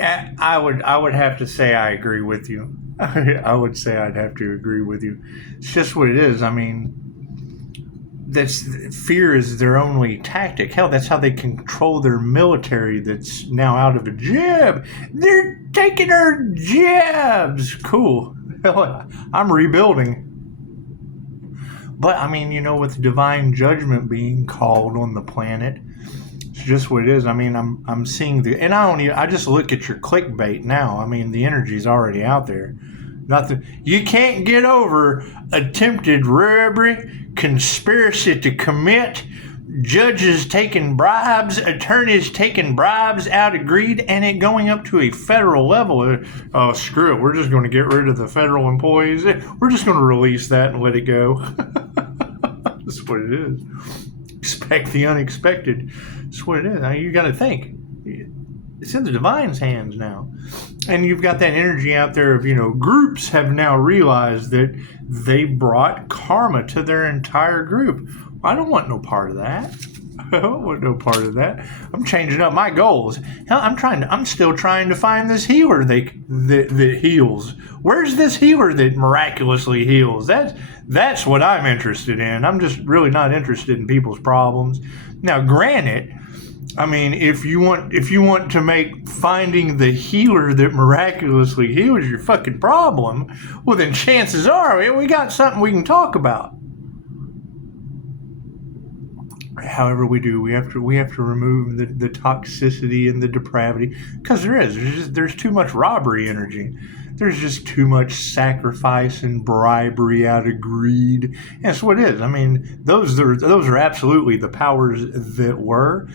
I would have to say I agree with you. I would say I'd have to agree with you. It's just what it is. I mean, that's fear is their only tactic. Hell, that's how they control their military. That's now out of a jab. They're taking our jabs. Cool. Hell, I'm rebuilding. But I mean, with divine judgment being called on the planet, it's just what it is. I mean, I'm seeing and I just look at your clickbait now. I mean, the energy's already out there. Nothing. You can't get over attempted robbery, conspiracy to commit, judges taking bribes, attorneys taking bribes out of greed, and it going up to a federal level. Oh, screw it. We're just going to get rid of the federal employees. We're just going to release that and let it go. That's what it is. Expect the unexpected. That's what it is. Now, you got to think. It's in the divine's hands now. And you've got that energy out there of, groups have now realized that they brought karma to their entire group. I don't want no part of that. I don't want no part of that. I'm changing up my goals. Hell, I'm still trying to find this healer that heals. Where's this healer that miraculously heals? That's what I'm interested in. I'm just really not interested in people's problems. Now, granted, I mean, if you want to make finding the healer that miraculously heals your fucking problem, well, then chances are we got something we can talk about. However, we have to remove the toxicity and the depravity, because there's too much robbery energy. There's just too much sacrifice and bribery out of greed. And that's what it is. I mean, those are absolutely the powers that were.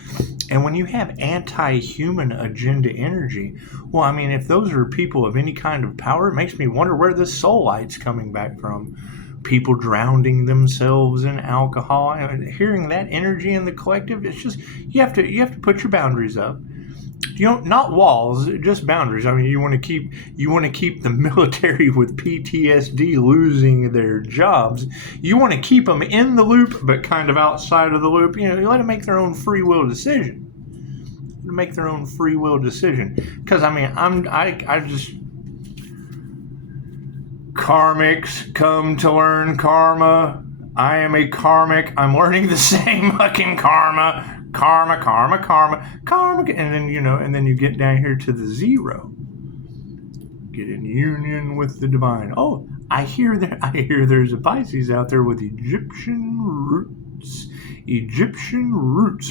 And when you have anti-human agenda energy, well, I mean, if those are people of any kind of power, it makes me wonder where the soulite's coming back from. People drowning themselves in alcohol, and hearing that energy in the collective, it's just you have to put your boundaries up. Not walls, just boundaries. I mean, you want to keep the military with PTSD losing their jobs. You want to keep them in the loop, but kind of outside of the loop. You let them make their own free will decision. Because I mean, I just. Karmics come to learn karma. I am a karmic. I'm learning the same fucking karma. Karma. And then you get down here to the zero. Get in union with the divine. Oh, I hear there's a Pisces out there with Egyptian roots.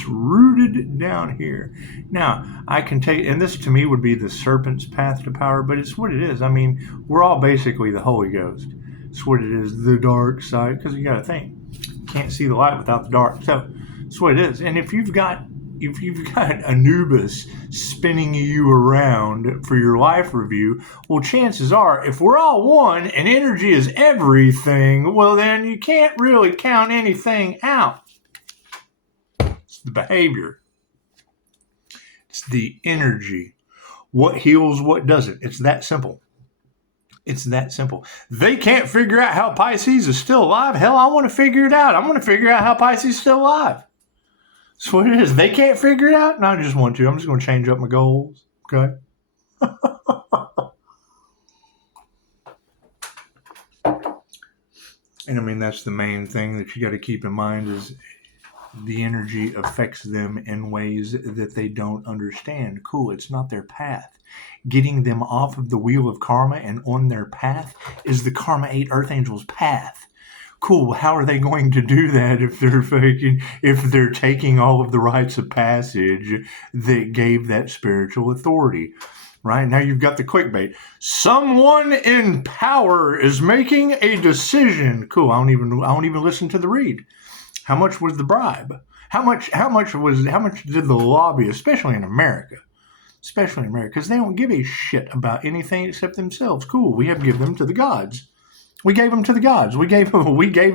Rooted down here. Now, I can take, and this to me would be the serpent's path to power, but it's what it is. I mean, we're all basically the Holy Ghost. It's what it is, the dark side, because you got to think. You can't see the light without the dark. So, it's what it is. And if you've got Anubis spinning you around for your life review, well, chances are, if we're all one and energy is everything, well, then you can't really count anything out. The behavior. It's the energy. What heals, what doesn't. It's that simple. They can't figure out how Pisces is still alive. Hell, I want to figure it out. I want to figure out how Pisces is still alive. That's what it is. They can't figure it out, and I just want to. I'm just going to change up my goals. Okay? And I mean, that's the main thing that you got to keep in mind is the energy affects them in ways that they don't understand. Cool, it's not their path. Getting them off of the wheel of karma and on their path is the Karma 8 Earth Angels path. Cool, how are they going to do that if they're taking all of the rites of passage that gave that spiritual authority? Right, now you've got the clickbait. Someone in power is making a decision. Cool, I don't even listen to the read. How much was the bribe? How much did the lobby, especially in America, because they don't give a shit about anything except themselves. Cool, we have to give them to the gods. We gave them to the gods. We gave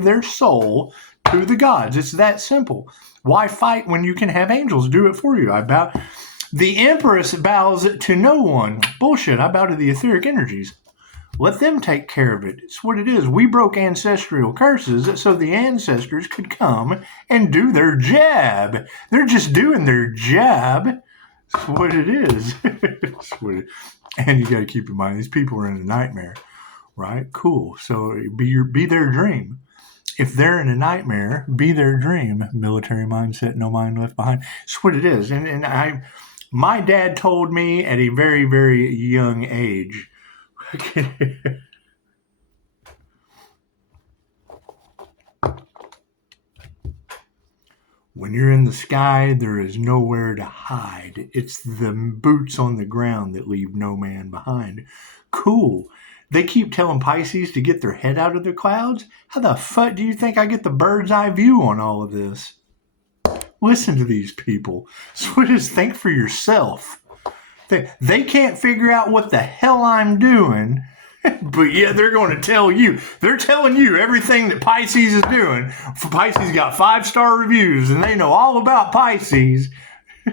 their soul to the gods. It's that simple. Why fight when you can have angels do it for you? The Empress bows to no one. Bullshit. I bow to the etheric energies. Let them take care of it. It's what it is. We broke ancestral curses so the ancestors could come and do their job. They're just doing their job. That's what it is. And you got to keep in mind, these people are in a nightmare, right? Cool. So be their dream. If they're in a nightmare, be their dream. Military mindset, no mind left behind. That's what it is. And my dad told me at a very, very young age. When you're in the sky, there is nowhere to hide. It's the boots on the ground that leave no man behind. Cool. They keep telling Pisces to get their head out of the clouds. How the fuck do you think I get the bird's eye view on all of this? Listen to these people. So just think for yourself. They can't figure out what the hell I'm doing. But yeah, they're going to tell you. They're telling you everything that Pisces is doing. Pisces got 5-star reviews, and they know all about Pisces.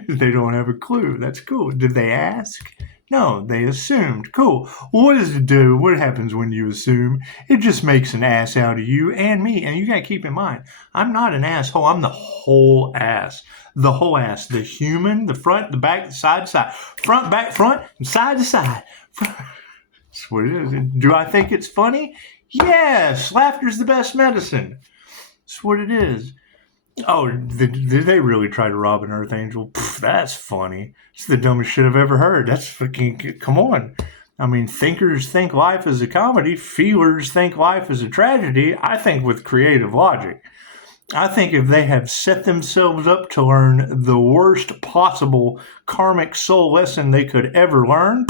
They don't have a clue. That's cool. Did they ask? No, they assumed. Cool. Well, what does it do? What happens when you assume? It just makes an ass out of you and me. And you got to keep in mind, I'm not an asshole. I'm the whole ass. The whole ass. The human, the front, the back, the side to side. Front, back, front, and side to side. That's what it is. Do I think it's funny? Yes. Laughter's the best medicine. That's what it is. Oh, did they really try to rob an Archangel? That's funny. It's the dumbest shit I've ever heard. That's fucking, come on. I mean, thinkers think life is a comedy. Feelers think life is a tragedy. I think with creative logic. I think if they have set themselves up to learn the worst possible karmic soul lesson they could ever learn,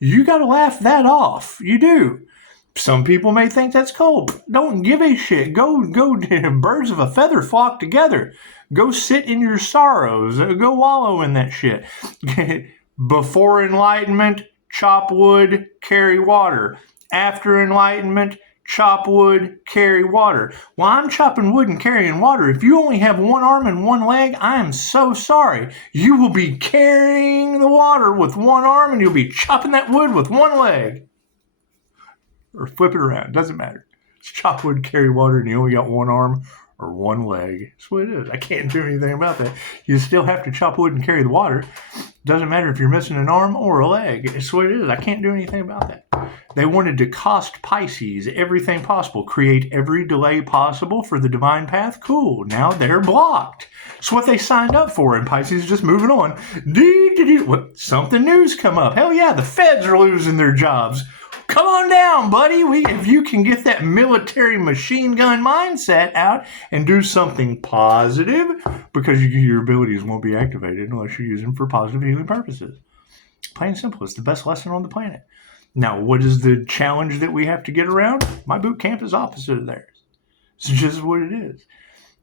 you got to laugh that off. You do. Some people may think that's cool. Don't give a shit. Go, birds of a feather flock together. Go sit in your sorrows. Go wallow in that shit. Before enlightenment, chop wood, carry water. After enlightenment, chop wood, carry water. Well, I'm chopping wood and carrying water. If you only have one arm and one leg, I am so sorry. You will be carrying the water with one arm and you'll be chopping that wood with one leg. Or flip it around. Doesn't matter. It's chop wood, carry water, and you only got one arm or one leg. That's what it is. I can't do anything about that. You still have to chop wood and carry the water. Doesn't matter if you're missing an arm or a leg. It's what it is. I can't do anything about that. They wanted to cost Pisces everything possible, create every delay possible for the divine path. Cool. Now they're blocked. It's what they signed up for, and Pisces is just moving on. What? Something new's come up. Hell yeah, the feds are losing their jobs. Come on down, buddy. If you can get that military machine gun mindset out and do something positive, because your abilities won't be activated unless you use them for positive healing purposes. Plain and simple. It's the best lesson on the planet. Now, what is the challenge that we have to get around? My boot camp is opposite of theirs. It's just what it is.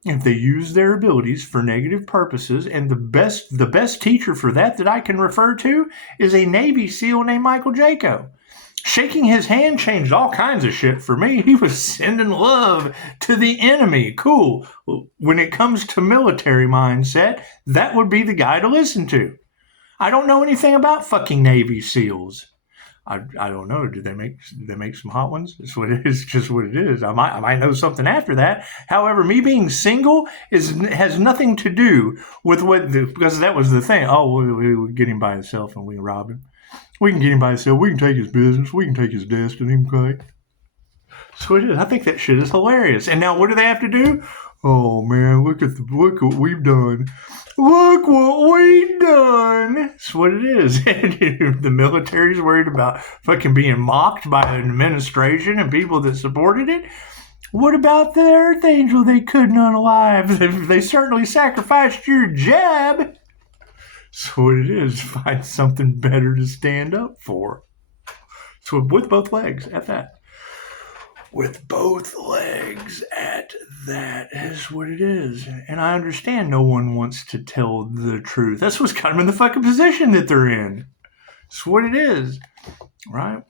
If they use their abilities for negative purposes, and the best teacher for that I can refer to is a Navy SEAL named Michael Jaco. Shaking his hand changed all kinds of shit for me. He was sending love to the enemy. Cool. When it comes to military mindset, that would be the guy to listen to. I don't know anything about fucking Navy SEALs. I don't know. Do they make some hot ones? It's what it is. Just what it is. I might know something after that. However, me being single has nothing to do with because that was the thing. Oh, we get him by himself and we can rob him. We can get him by himself. We can take his business. We can take his destiny. Okay? So it is. I think that shit is hilarious. And now what do they have to do? Oh man, look what we've done. Look what we've done. That's what it is. The military's worried about fucking being mocked by an administration and people that supported it. What about the Archangel they couldn't unalive? They certainly sacrificed your jab. So what it is, find something better to stand up for. So with both legs at that. With both legs at that is what it is. And I understand no one wants to tell the truth. That's what's got them in the fucking position that they're in. It's what it is. Right?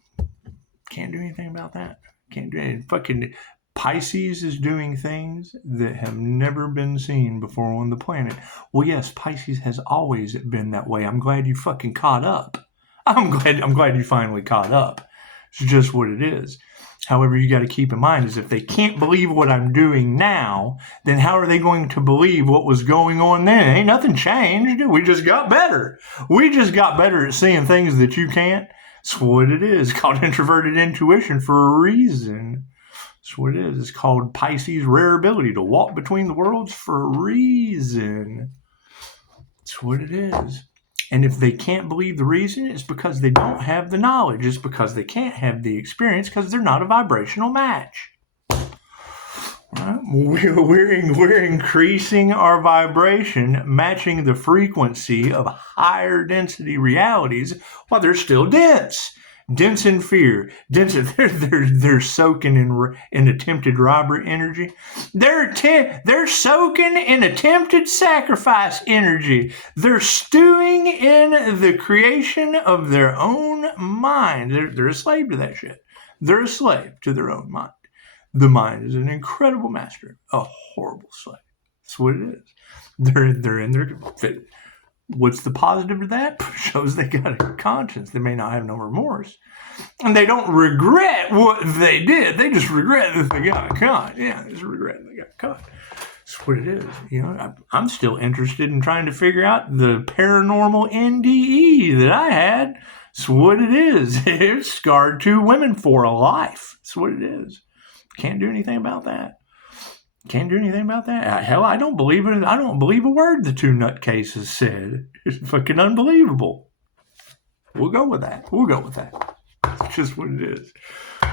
Can't do anything about that. Can't do anything. Fucking Pisces is doing things that have never been seen before on the planet. Well, yes, Pisces has always been that way. I'm glad you fucking caught up. I'm glad you finally caught up. It's just what it is. However, you got to keep in mind is if they can't believe what I'm doing now, then how are they going to believe what was going on then? Ain't nothing changed. We just got better. We just got better at seeing things that you can't. That's what it is. It's called introverted intuition for a reason. That's what it is. It's called Pisces' rare ability to walk between the worlds for a reason. That's what it is. And if they can't believe the reason, it's because they don't have the knowledge. It's because they can't have the experience because they're not a vibrational match. Right? We're increasing our vibration, matching the frequency of higher density realities while they're still dense. Dense in fear. They're soaking in attempted robbery energy. They're soaking in attempted sacrifice energy. They're stewing in the creation of their own mind. They're a slave to that shit. They're a slave to their own mind. The mind is an incredible master, a horrible slave. That's what it is. They're in their fit. What's the positive to that? Shows they got a conscience. They may not have no remorse. And they don't regret what they did. They just regret that they got caught. Yeah, they just regret they got caught. That's what it is. You know, I'm still interested in trying to figure out the paranormal NDE that I had. That's what it is. It scarred 2 women for a life. That's what it is. Can't do anything about that. Can't do anything about that. Hell, I don't believe it. I don't believe a word the 2 nutcases said. It's fucking unbelievable. We'll go with that. It's just what it is.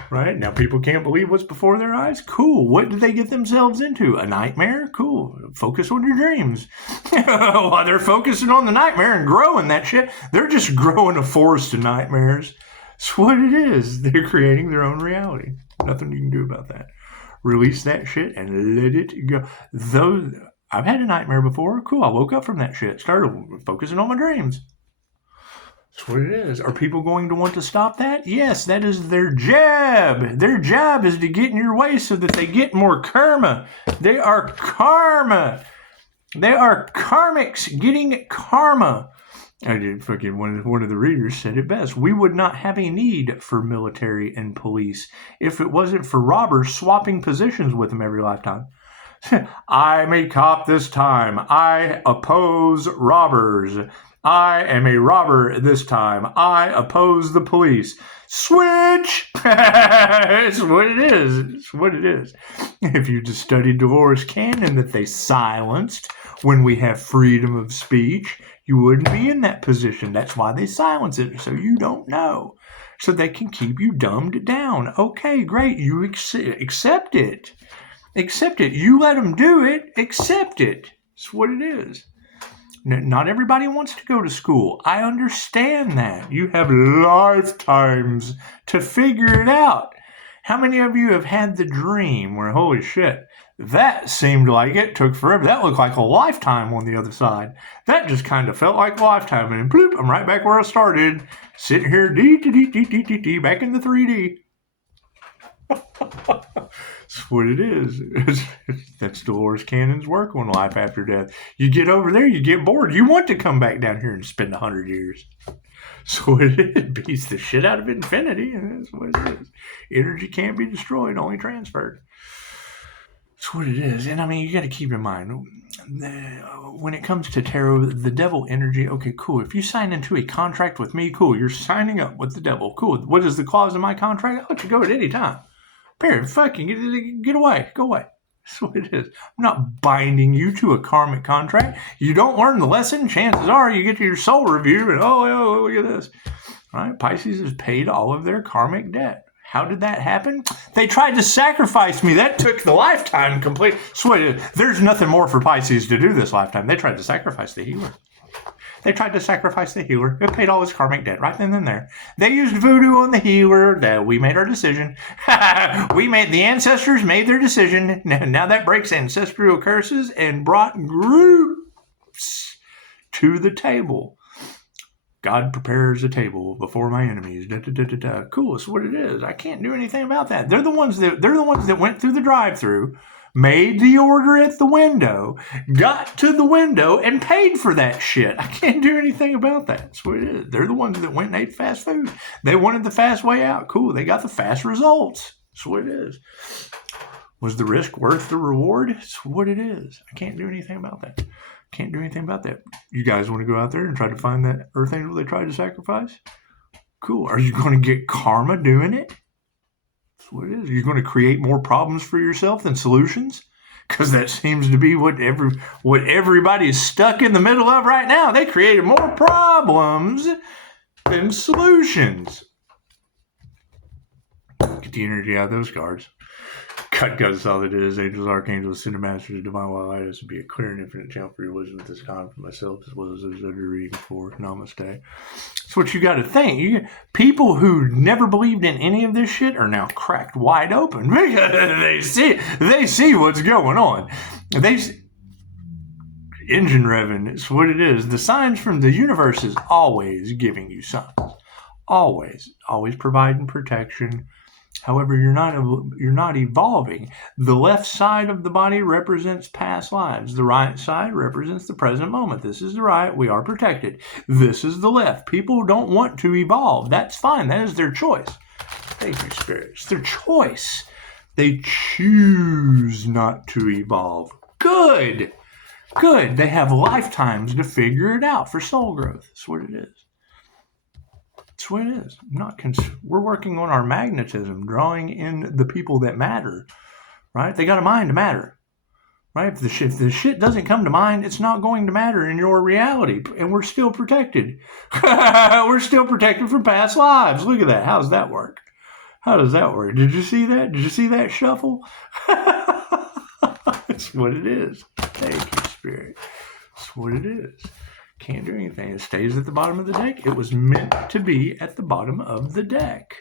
Right? Now, people can't believe what's before their eyes. Cool. What did they get themselves into? A nightmare? Cool. Focus on your dreams. While they're focusing on the nightmare and growing that shit, they're just growing a forest of nightmares. That's what it is. They're creating their own reality. Nothing you can do about that. Release that shit and let it go. Though I've had a nightmare before. Cool. I woke up from that shit. Started focusing on my dreams. That's what it is. Are people going to want to stop that? Yes, that is their job. Their job is to get in your way so that they get more karma. They are karma. They are karmics getting karma. I did fucking one of the readers said it best. We would not have a need for military and police if it wasn't for robbers swapping positions with them every lifetime. I'm a cop this time. I oppose robbers. I am a robber this time. I oppose the police. Switch! It's what it is. It's what it is. If you just studied Dolores Cannon that they silenced when we have freedom of speech, you wouldn't be in that position. That's why they silence it, so you don't know. So they can keep you dumbed down. Okay, great. You accept it. Accept it. You let them do it. Accept it. It's what it is. Not everybody wants to go to school. I understand that. You have lifetimes to figure it out. How many of you have had the dream where, holy shit, that seemed like it took forever. That looked like a lifetime on the other side. That just kind of felt like a lifetime. And bloop, I'm right back where I started. Sitting here, back in the 3D. That's what it is. That's Dolores Cannon's work on life after death. You get over there, you get bored. You want to come back down here and spend 100 years. So it beats the shit out of infinity, and that's what it is. Energy can't be destroyed, only transferred. That's what it is. And I mean, you got to keep in mind, when it comes to tarot, the devil energy, okay, cool. If you sign into a contract with me, cool. You're signing up with the devil. Cool. What is the clause in my contract? I'll let you go at any time. Period. Fucking get away. Go away. That's what it is. I'm not binding you to a karmic contract. You don't learn the lesson, chances are you get to your soul review and, oh, look at this. All right? Pisces has paid all of their karmic debt. How did that happen? They tried to sacrifice me. That took the lifetime complete. Sweet. There's nothing more for Pisces to do this lifetime. They tried to sacrifice the healer. They tried to sacrifice the healer. It paid all his karmic debt right then and there. They used voodoo on the healer. We made our decision. The ancestors made their decision. Now that breaks ancestral curses and brought groups to the table. God prepares a table before my enemies. Cool, it's what it is. I can't do anything about that. They're the ones that went through the drive-thru, made the order at the window, got to the window, and paid for that shit. I can't do anything about that. That's what it is. They're the ones that went and ate fast food. They wanted the fast way out. Cool, they got the fast results. That's what it is. Was the risk worth the reward? It's what it is. I can't do anything about that. Can't do anything about that. You guys want to go out there and try to find that earth angel they tried to sacrifice? Cool. Are you going to get karma doing it? That's what it is. You're going to create more problems for yourself than solutions? Because that seems to be what everybody is stuck in the middle of right now. They created more problems than solutions. Get the energy out of those cards. God, is all it is. Angels, archangels, ascended masters, divine white light. This would be a clear and infinite channel for your wisdom at this time for myself as well as those that are reading for. Namaste. That's what you got to think. People who never believed in any of this shit are now cracked wide open. They see what's going on. Engine revving. It's what it is. The signs from the universe is always giving you signs. Always providing protection. However, you're not evolving. The left side of the body represents past lives. The right side represents the present moment. This is the right. We are protected. This is the left. People don't want to evolve. That's fine. That is their choice. Thank you, Spirit. It's their choice. They choose not to evolve. Good. They have lifetimes to figure it out for soul growth. That's what it is. That's what it is. We're working on our magnetism, drawing in the people that matter, right? They got a mind to matter, right? If the shit doesn't come to mind, it's not going to matter in your reality, and we're still protected. We're still protected from past lives. Look at that. How does that work? Did you see that? Did you see that shuffle? That's what it is. Thank you, Spirit. That's what it is. Can't do anything. It stays at the bottom of the deck. It was meant to be at the bottom of the deck.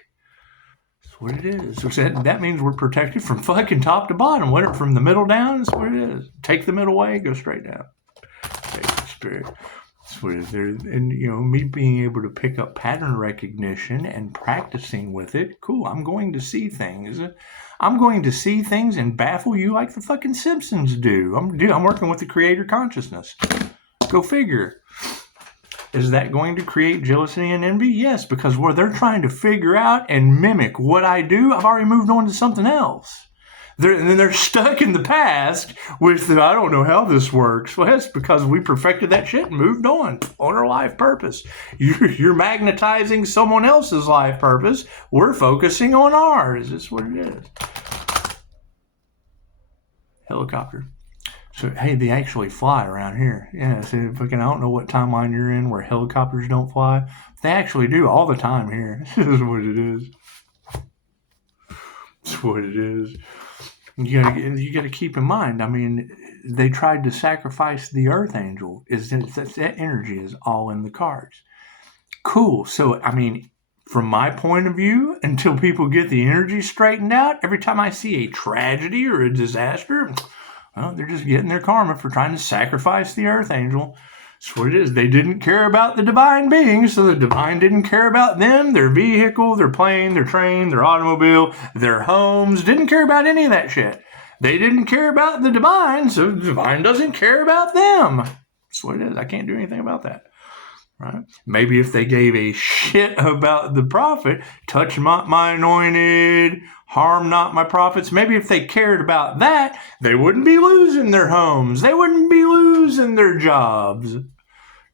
That's what it is. So that means we're protected from fucking top to bottom. Whether from the middle down, that's what it is. Take the middle way, go straight down. Take the Spirit. That's what it is. And, me being able to pick up pattern recognition and practicing with it, cool. I'm going to see things. I'm going to see things and baffle you like the fucking Simpsons do. I'm working with the creator consciousness. Go figure. Is that going to create jealousy and envy? Yes, because where they're trying to figure out and mimic what I do, I've already moved on to something else. And then they're stuck in the past with, I don't know how this works. Well, that's because we perfected that shit and moved on our life purpose. You're magnetizing someone else's life purpose. We're focusing on ours. That's what it is. Helicopter. So, hey, they actually fly around here. Yeah, so fucking, I don't know what timeline you're in where helicopters don't fly. They actually do all the time here. This is what it is. It's what it is. You gotta keep in mind, I mean, they tried to sacrifice the Earth Angel. That energy is all in the cards. Cool. So, I mean, from my point of view, until people get the energy straightened out, every time I see a tragedy or a disaster, well, they're just getting their karma for trying to sacrifice the Earth Angel. That's what it is. They didn't care about the divine being, so the divine didn't care about them, their vehicle, their plane, their train, their automobile, their homes. Didn't care about any of that shit. They didn't care about the divine, so the divine doesn't care about them. That's what it is. I can't do anything about that. Right? Maybe if they gave a shit about the prophet, touch not my anointed, harm not my prophets. Maybe if they cared about that, they wouldn't be losing their homes. They wouldn't be losing their jobs.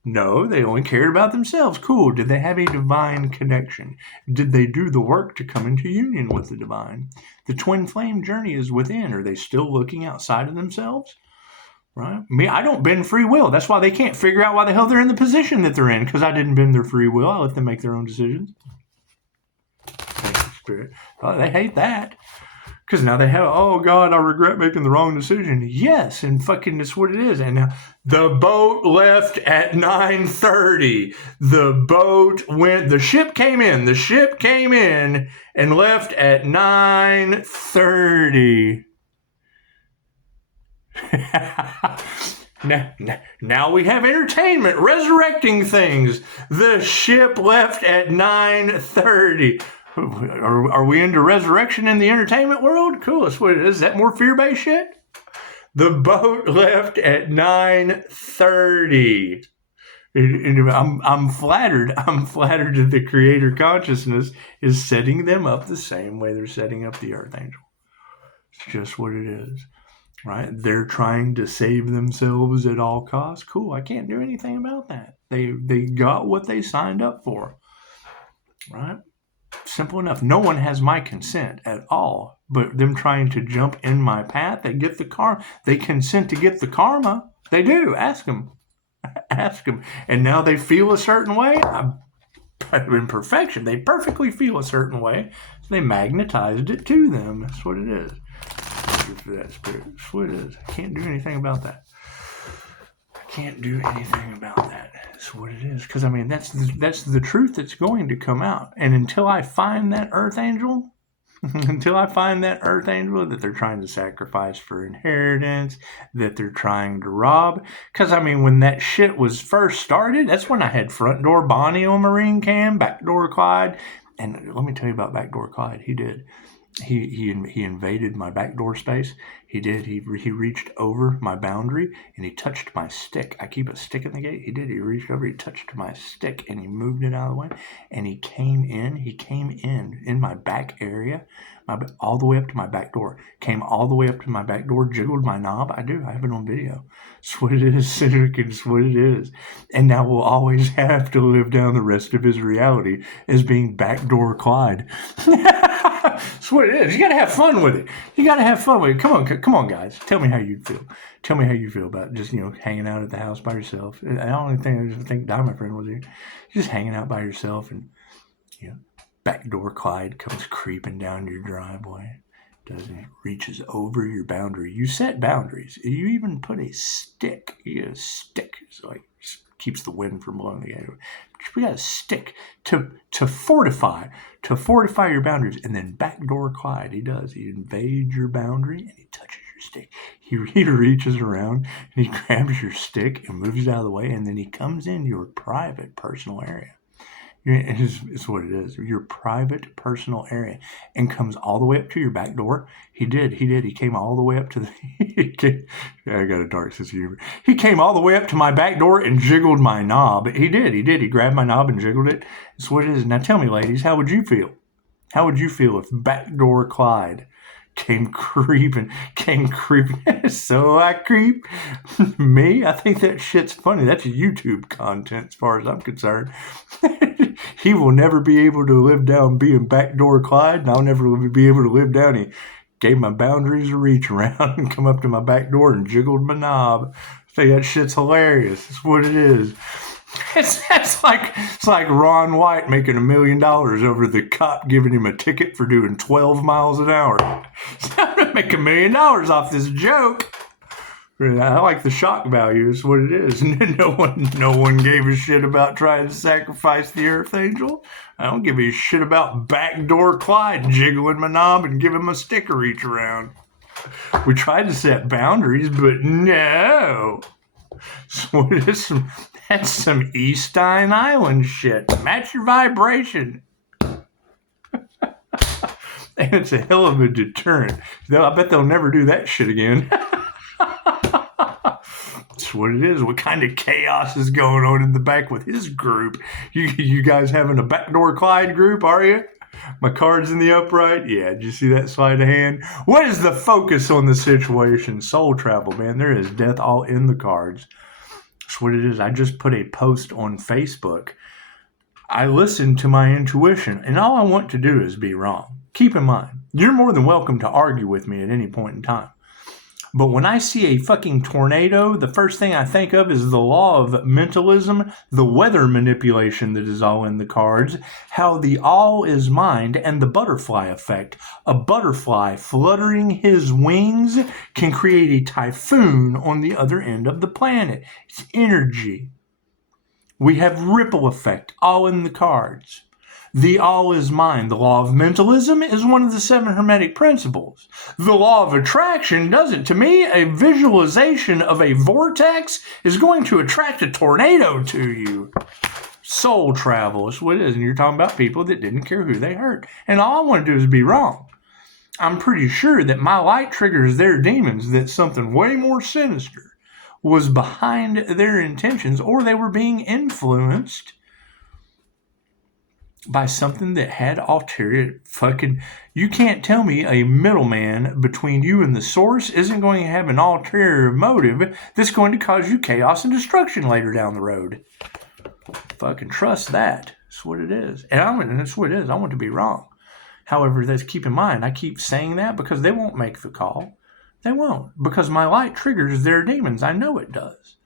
No, they only cared about themselves. Cool. Did they have a divine connection? Did they do the work to come into union with the divine? The twin flame journey is within. Are they still looking outside of themselves? Right? Me, I don't bend free will. That's why they can't figure out why the hell they're in the position that they're in, because I didn't bend their free will. I let them make their own decisions. Thank you, Spirit. Oh, they hate that. Because now they have, oh God, I regret making the wrong decision. Yes, and fucking that's what it is. And now the boat left at 9:30. The ship came in and left at 9:30. Now we have entertainment, resurrecting things. The ship left at 9:30. Are we into resurrection in the entertainment world? Cool. That's what it is. Is that more fear-based shit? The boat left at 9:30. I'm flattered. I'm flattered that the creator consciousness is setting them up the same way they're setting up the earth angel. It's just what it is, right? They're trying to save themselves at all costs. Cool. I can't do anything about that. They got what they signed up for, right? Simple enough. No one has my consent at all, but them trying to jump in my path, they get the karma. They consent to get the karma. They do. Ask them. Ask them. And now they feel a certain way. In perfection, they perfectly feel a certain way. So they magnetized it to them. That's what it is. For that spirit. That's what it is. I can't do anything about that. I can't do anything about that. That's what it is. Because, I mean, that's the truth that's going to come out. And until I find that earth angel, that they're trying to sacrifice for inheritance, that they're trying to rob. Because, I mean, when that shit was first started, that's when I had front door Bonnie on Marine Cam, back door Clyde. And let me tell you about backdoor Clyde. He did. He invaded my backdoor space. He did. He reached over my boundary and he touched my stick. I keep a stick in the gate. He did. He reached over. He touched my stick and he moved it out of the way. And he came in. He came in my back area, all the way up to my back door. Came all the way up to my back door. Jiggled my knob. I do. I have it on video. It's what it is. It's what it is. And now we'll always have to live down the rest of his reality as being backdoor Clyde. That's what it is. You got to have fun with it. You got to have fun with it. Come on, guys. Tell me how you feel. Tell me how you feel about just, hanging out at the house by yourself. I don't think Diamond Friend was here. Just hanging out by yourself and, backdoor Clyde comes creeping down your driveway. Doesn't he? Reaches over your boundary. You set boundaries. You even put a stick. You get a stick. So it keeps the wind from blowing the gate. We got a stick to fortify your boundaries. And then backdoor Clyde, he does. He invades your boundary and he touches your stick. He reaches around and he grabs your stick and moves it out of the way. And then he comes in your private personal area. It's what it is. Your private personal area, and comes all the way up to your back door. He did. He came all the way up to the. I got a dark sense of humor. He came all the way up to my back door and jiggled my knob. He did. He grabbed my knob and jiggled it. It's what it is. Now tell me, ladies, how would you feel? How would you feel if backdoor Clyde came creeping? So I creep. Me? I think that shit's funny. That's YouTube content as far as I'm concerned. He will never be able to live down being backdoor Clyde, and I'll never be able to live down. He gave my boundaries a reach around and come up to my back door and jiggled my knob. I think that shit's hilarious. It's what it is. It's like Ron White making $1 million over the cop giving him a ticket for doing 12 miles an hour. I'm gonna make $1 million off this joke. I like the shock value. Is what it is. No one gave a shit about trying to sacrifice the Earth Angel. I don't give a shit about backdoor Clyde jiggling my knob and giving my stick a reach around. We tried to set boundaries, but no. So that's some Eastine Island shit. Match your vibration. And it's a hell of a deterrent. I bet they'll never do that shit again. That's what it is. What kind of chaos is going on in the back with his group? You guys having a backdoor Clyde group, are you? My card's in the upright. Yeah, did you see that sleight of hand? What is the focus on the situation? Soul travel, man. There is death all in the cards. That's what it is. I just put a post on Facebook. I listen to my intuition, and all I want to do is be wrong. Keep in mind, you're more than welcome to argue with me at any point in time. But when I see a fucking tornado, the first thing I think of is the law of mentalism, the weather manipulation that is all in the cards, how the all is mind, and the butterfly effect. A butterfly fluttering his wings can create a typhoon on the other end of the planet. It's energy. We have ripple effect all in the cards. The all is mind. The law of mentalism is one of the 7 hermetic principles. The law of attraction doesn't. To me, a visualization of a vortex is going to attract a tornado to you. Soul travel is what it is. And you're talking about people that didn't care who they hurt. And all I want to do is be wrong. I'm pretty sure that my light triggers their demons. That's something way more sinister, was behind their intentions, or they were being influenced by something that had ulterior fucking... You can't tell me a middleman between you and the source isn't going to have an ulterior motive that's going to cause you chaos and destruction later down the road. Fucking trust that. That's what it is. And that's what it is. I want to be wrong. However, let's keep in mind, I keep saying that because they won't make the call. They won't. Because my light triggers their demons. I know it does.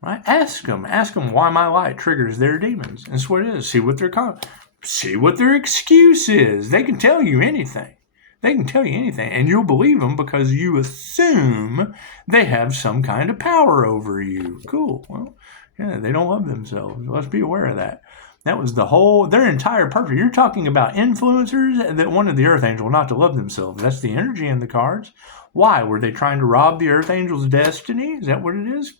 Right? Ask them why my light triggers their demons. That's what it is. See what their excuse is. They can tell you anything. And you'll believe them because you assume they have some kind of power over you. Cool. Well, yeah, they don't love themselves. Let's be aware of that. That was their entire purpose. You're talking about influencers that wanted the Earth Angel not to love themselves. That's the energy in the cards. Why? Were they trying to rob the Earth Angel's destiny? Is that what it is?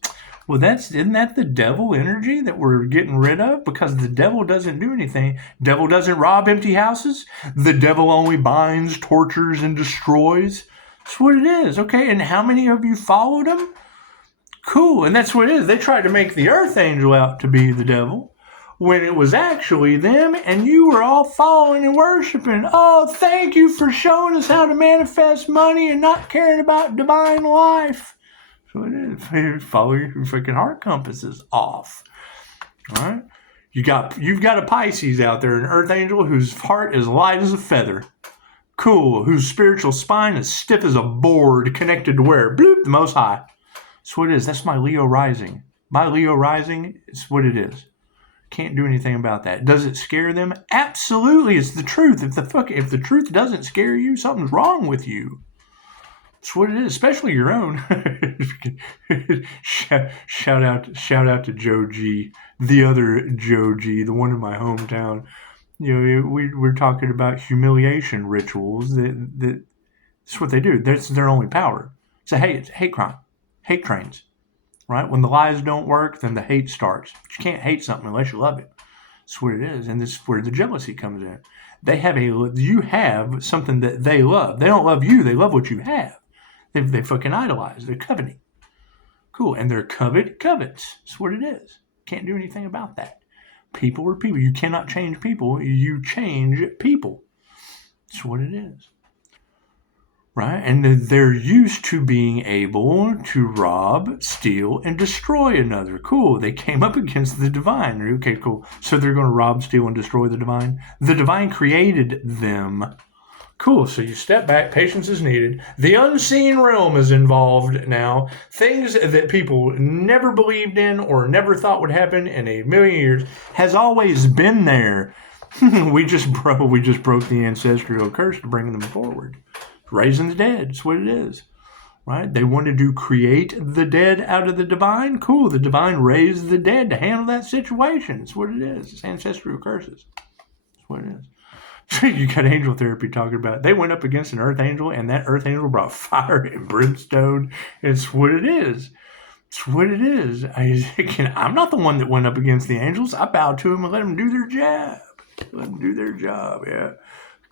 Well, isn't that the devil energy that we're getting rid of? Because the devil doesn't do anything. Devil doesn't rob empty houses. The devil only binds, tortures, and destroys. That's what it is. Okay, and how many of you followed him? Cool, and that's what it is. They tried to make the Earth Angel out to be the devil when it was actually them, and you were all following and worshiping. Oh, thank you for showing us how to manifest money and not caring about divine life. So it is. Follow your freaking heart compasses off. All right? You've got a Pisces out there, an Earth Angel whose heart is light as a feather. Cool. Whose spiritual spine is stiff as a board, connected to where? Bloop, the Most High. That's what it is. That's my Leo rising. My Leo rising is what it is. Can't do anything about that. Does it scare them? Absolutely. It's the truth. If the truth doesn't scare you, something's wrong with you. That's what it is, especially your own. shout out to Joe G, the other Joe G, the one in my hometown. You know, we're talking about humiliation rituals. That's what they do. That's their only power. It's hate crime, hate trains, right? When the lies don't work, then the hate starts. But you can't hate something unless you love it. That's what it is, and this is where the jealousy comes in. You have something that they love. They don't love you. They love what you have. They fucking idolize. They're coveting. Cool. And they're covets. That's what it is. Can't do anything about that. People are people. You cannot change people. You change people. That's what it is. Right? And they're used to being able to rob, steal, and destroy another. Cool. They came up against the divine. Okay, cool. So they're going to rob, steal, and destroy the divine. The divine created them. Cool, so you step back, patience is needed. The unseen realm is involved now. Things that people never believed in or never thought would happen in a million years has always been there. we just broke the ancestral curse to bring them forward. Raising the dead, that's what it is. Right? They wanted to create the dead out of the divine. Cool, the divine raised the dead to handle that situation. That's what it is. It's ancestral curses. That's what it is. You got angel therapy talking about it. They went up against an earth angel, and that earth angel brought fire and brimstone. It's what it is. It's what it is. I'm not the one that went up against the angels. I bowed to them and let them do their job. Yeah.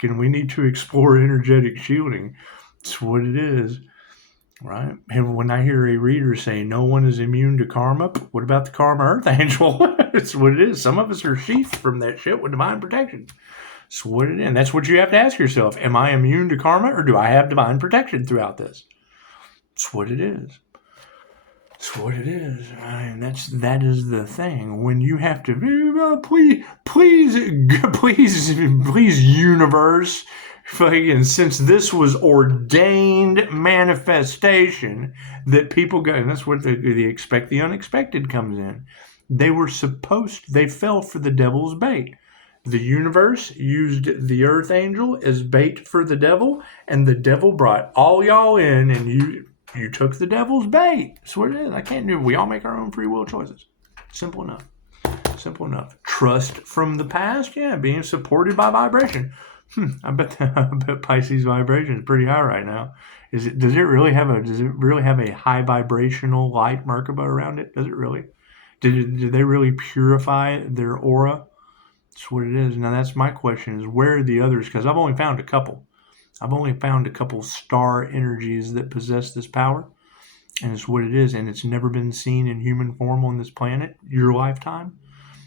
We need to explore energetic shielding. It's what it is. Right? And when I hear a reader say no one is immune to karma, what about the karma earth angel? It's what it is. Some of us are sheathed from that shit with divine protection. That's what it is. And that's what you have to ask yourself. Am I immune to karma, or do I have divine protection throughout this? It's what it is. It's what it is. I mean, that is the thing. When you have to, please, universe, and since this was ordained manifestation that people go, and that's what the unexpected comes in. They fell for the devil's bait. The universe used the earth angel as bait for the devil, and the devil brought all y'all in, and you took the devil's bait. That's what it is. I can't do it. We all make our own free will choices. Simple enough. Trust from the past, yeah, being supported by vibration. I bet Pisces vibration is pretty high right now. Does it really have a high vibrational light Merkaba around it? Does it really? Did they really purify their aura? That's what it is. Now that's my question: is where are the others? Because I've only found a couple. I've only found a couple star energies that possess this power. And it's what it is, and it's never been seen in human form on this planet, your lifetime.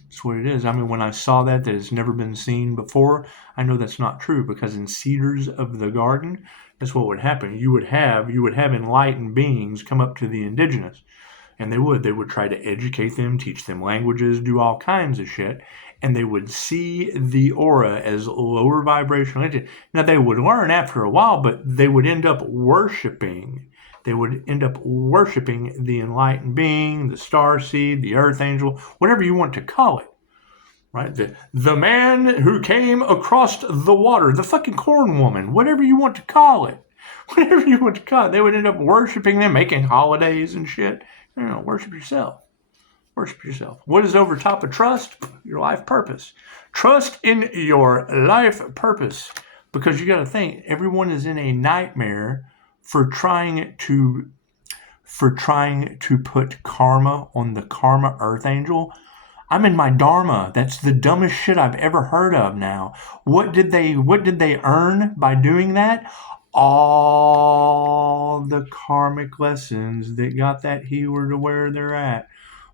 It's what it is. I mean, when I saw that it's never been seen before, I know that's not true, because in Cedars of the Garden, that's what would happen. You would have enlightened beings come up to the indigenous, and they would try to educate them, teach them languages, do all kinds of shit, and they would see the aura as lower vibrational energy. Now, they would learn after a while, but they would end up worshiping. They would end up worshiping the enlightened being, the star seed, the earth angel, whatever you want to call it, right? The man who came across the water, the fucking corn woman, whatever you want to call it. Whatever you want to call it. They would end up worshiping them, making holidays and shit. Worship yourself. Worship yourself. What is over top of trust? Your life purpose. Trust in your life purpose. Because you got to think, everyone is in a nightmare for trying to put karma on the karma earth angel. I'm in my dharma. That's the dumbest shit I've ever heard of now. What did they earn by doing that? All the karmic lessons that got that healer to where they're at.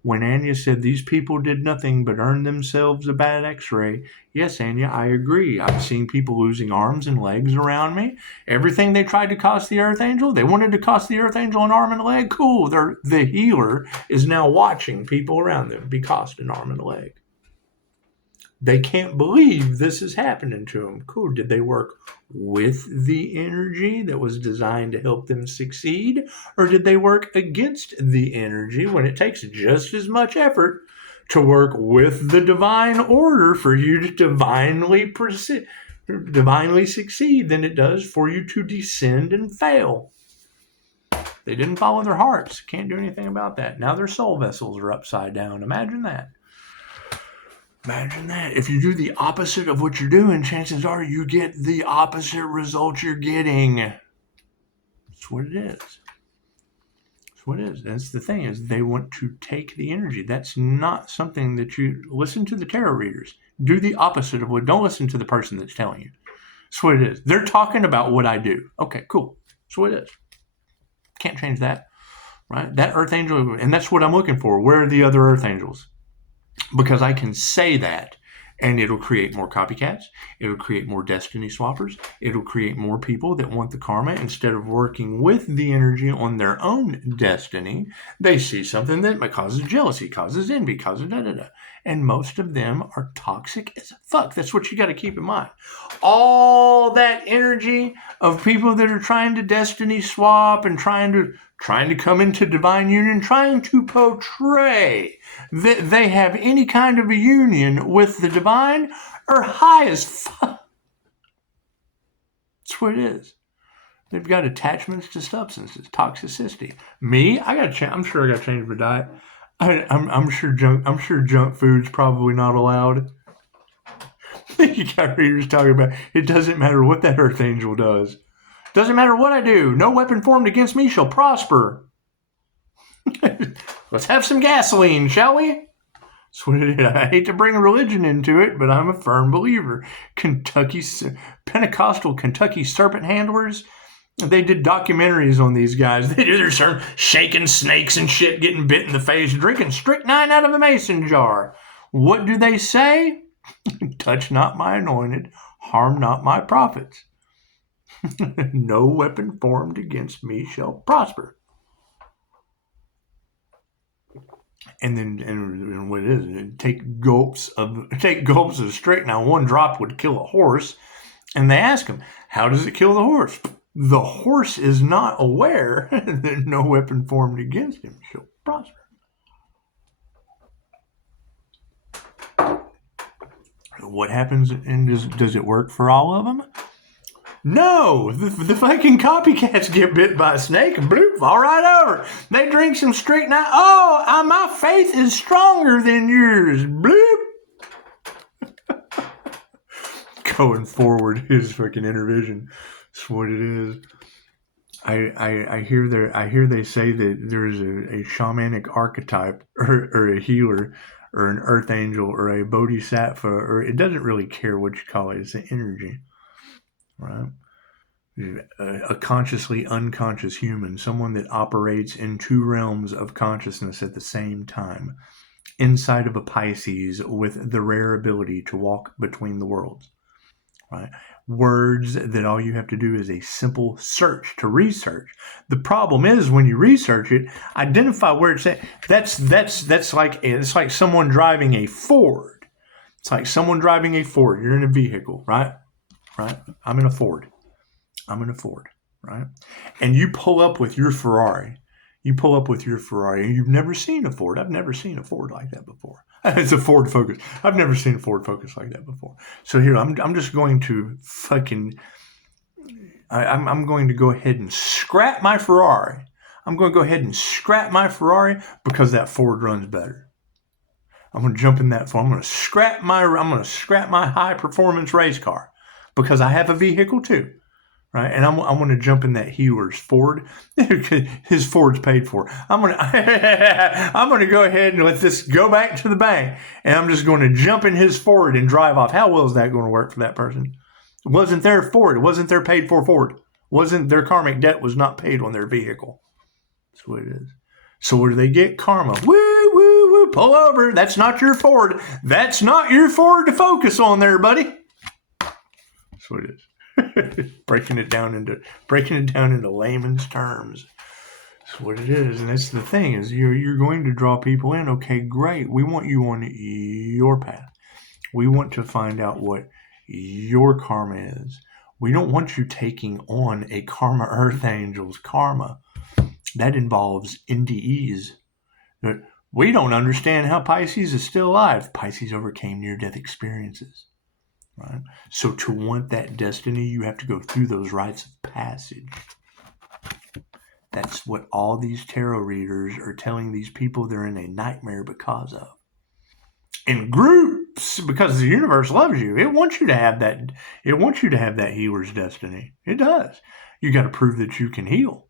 When Anya said these people did nothing but earn themselves a bad x-ray, yes, Anya, I agree. I've seen people losing arms and legs around me. Everything they tried to cost the Earth Angel, they wanted to cost the Earth Angel an arm and a leg. Cool. The healer is now watching people around them be cost an arm and a leg. They can't believe this is happening to them. Cool. Did they work with the energy that was designed to help them succeed? Or did they work against the energy when it takes just as much effort to work with the divine order for you to divinely succeed than it does for you to descend and fail? They didn't follow their hearts. Can't do anything about that. Now their soul vessels are upside down. Imagine that. Imagine that. If you do the opposite of what you're doing, chances are you get the opposite result you're getting. That's what it is. That's what it is. That's the thing, is they want to take the energy. That's not something that you listen to the tarot readers. Do the opposite of what. Don't listen to the person that's telling you. That's what it is. They're talking about what I do. Okay, cool. That's what it is. Can't change that. Right? That earth angel, and that's what I'm looking for. Where are the other earth angels? Because I can say that, and it'll create more copycats. It'll create more destiny swappers. It'll create more people that want the karma. Instead of working with the energy on their own destiny, they see something that causes jealousy, causes envy, causes da-da-da. And most of them are toxic as fuck. That's what you got to keep in mind. All that energy of people that are trying to destiny swap and trying to come into divine union, trying to portray that they have any kind of a union with the divine, are high as fuck. That's what it is. They've got attachments to substances, toxicity. Me, I'm sure I got to change my diet. I'm sure junk food's probably not allowed. You got readers talking about it doesn't matter what that earth angel does. Doesn't matter what I do. No weapon formed against me shall prosper. Let's have some gasoline, shall we? That's what it is. I hate to bring religion into it, but I'm a firm believer. Pentecostal Kentucky serpent handlers, they did documentaries on these guys. They do their shaking snakes and shit, getting bit in the face, drinking strychnine out of a mason jar. What do they say? Touch not my anointed, harm not my prophets. No weapon formed against me shall prosper. And then, and what it is, take gulps of strychnine. One drop would kill a horse. And they ask him, how does it kill the horse? The horse is not aware that no weapon formed against him shall prosper. What happens, and does it work for all of them? No, the fucking copycats get bit by a snake and bloop, fall right over. They drink some strychnine. Oh, my faith is stronger than yours. Bloop. Going forward, his fucking intervision. That's what it is. I hear they say that there's a shamanic archetype or a healer or an earth angel or a bodhisattva, or it doesn't really care what you call it. It's an energy. Right. A consciously unconscious human, someone that operates in two realms of consciousness at the same time, inside of a Pisces with the rare ability to walk between the worlds, right? Words that all you have to do is a simple search to research. The problem is when you research it, identify where it's at. That's like it's like someone driving a Ford. It's like someone driving a Ford. You're in a vehicle, right? Right? I'm in a Ford. Right? And you pull up with your Ferrari. And you've never seen a Ford. I've never seen a Ford like that before. It's a Ford Focus. I've never seen a Ford Focus like that before. So here, I'm just going to I'm going to go ahead and scrap my Ferrari. I'm going to go ahead and scrap my Ferrari because that Ford runs better. I'm going to jump in that Ford. I'm going to scrap my high performance race car because I have a vehicle too. Right, and I'm going to jump in that healer's Ford. His Ford's paid for. I'm going to go ahead and let this go back to the bank, and I'm just going to jump in his Ford and drive off. How well is that going to work for that person? It wasn't their Ford. It wasn't their paid for Ford. Wasn't their karmic debt was not paid on their vehicle. That's what it is. So what do they get? Karma. Woo, woo, woo. Pull over. That's not your Ford. That's not your Ford to focus on there, buddy. That's what it is. breaking it down into layman's terms. That's what it is. And that's the thing is you're going to draw people in. Okay, great. We want you on your path. We want to find out what your karma is. We don't want you taking on a karma earth angel's karma. That involves NDEs. We don't understand how Pisces is still alive. Pisces overcame near-death experiences. Right? So to want that destiny, you have to go through those rites of passage. That's what all these tarot readers are telling these people they're in a nightmare because of. In groups, because the universe loves you. It wants you to have that. It wants you to have that healer's destiny. It does. You got to prove that you can heal.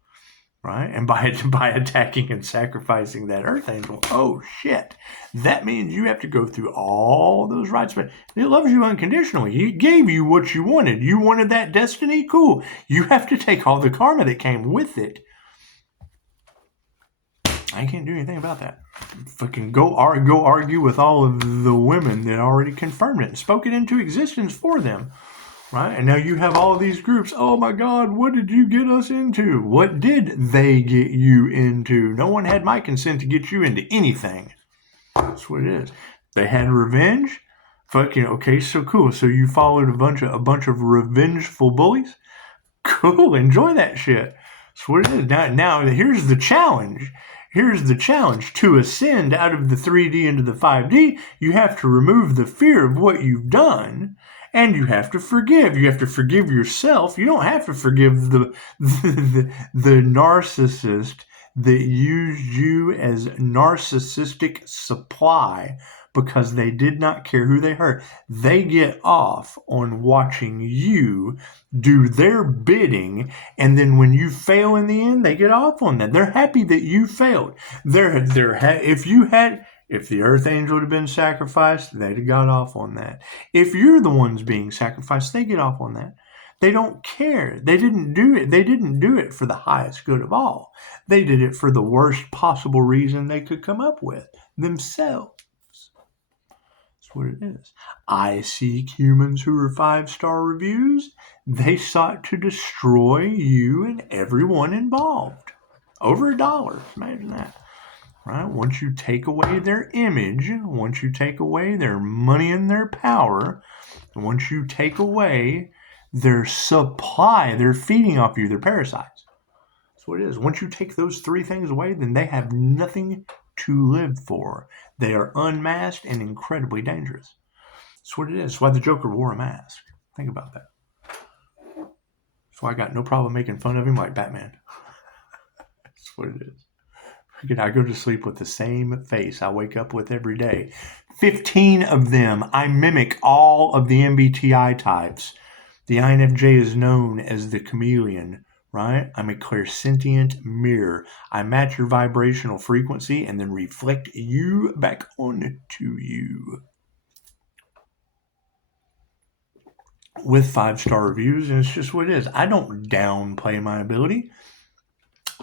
Right? And by attacking and sacrificing that earth angel, oh shit, that means you have to go through all those rites. But it loves you unconditionally. It gave you what you wanted. You wanted that destiny? Cool. You have to take all the karma that came with it. I can't do anything about that. Fucking go argue with all of the women that already confirmed it and spoke it into existence for them. Right? And now you have all of these groups. Oh my God, what did you get us into? What did they get you into? No one had my consent to get you into anything. That's what it is. They had revenge. Fucking okay, so cool. So you followed a bunch of revengeful bullies. Cool, enjoy that shit. That's what it is. Now here's the challenge. To ascend out of the 3D into the 5D, you have to remove the fear of what you've done. And you have to forgive. You have to forgive yourself. You don't have to forgive the narcissist that used you as narcissistic supply because they did not care who they hurt. They get off on watching you do their bidding, and then when you fail in the end, they get off on that. They're happy that you failed. If the earth angel had been sacrificed, they'd have got off on that. If you're the ones being sacrificed, they get off on that. They don't care. They didn't do it. They didn't do it for the highest good of all. They did it for the worst possible reason they could come up with, themselves. That's what it is. I seek humans who are 5-star reviews. They sought to destroy you and everyone involved. Over $1. Imagine that. Right? Once you take away their image, once you take away their money and their power, once you take away their supply, they're feeding off you, they're parasites. That's what it is. Once you take those 3 things away, then they have nothing to live for. They are unmasked and incredibly dangerous. That's what it is. That's why the Joker wore a mask. Think about that. That's why I got no problem making fun of him like Batman. That's what it is. I go to sleep with the same face I wake up with every day. 15 of them. I mimic all of the MBTI types. The INFJ is known as the chameleon, right? I'm a clairsentient mirror. I match your vibrational frequency and then reflect you back onto you. with 5-star reviews, and it's just what it is. I don't downplay my ability.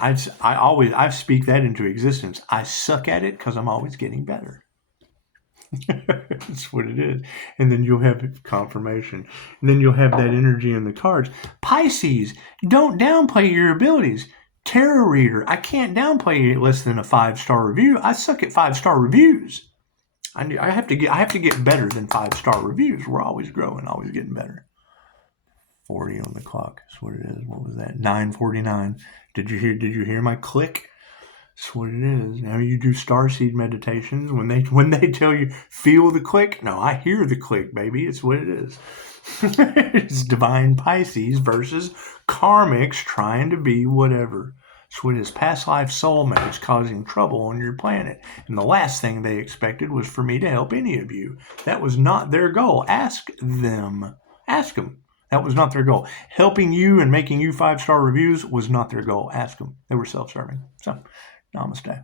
I speak that into existence. I suck at it because I'm always getting better. That's what it is. And then you'll have confirmation. And then you'll have that energy in the cards. Pisces, don't downplay your abilities. Tarot reader, I can't downplay it less than a 5-star review. I suck at 5-star reviews. I have to get better than 5-star reviews. We're always growing, always getting better. 40 on the clock. That's what it is. What was that? 9:49. Did you hear my click? That's what it is. Now you do starseed meditations when they tell you feel the click. No, I hear the click, baby. It's what it is. It's divine Pisces versus karmics trying to be whatever. It's what it is. Past life soulmates causing trouble on your planet. And the last thing they expected was for me to help any of you. That was not their goal. Ask them. Ask them. That was not their goal. Helping you and making you 5-star reviews was not their goal. Ask them. They were self-serving. So, namaste.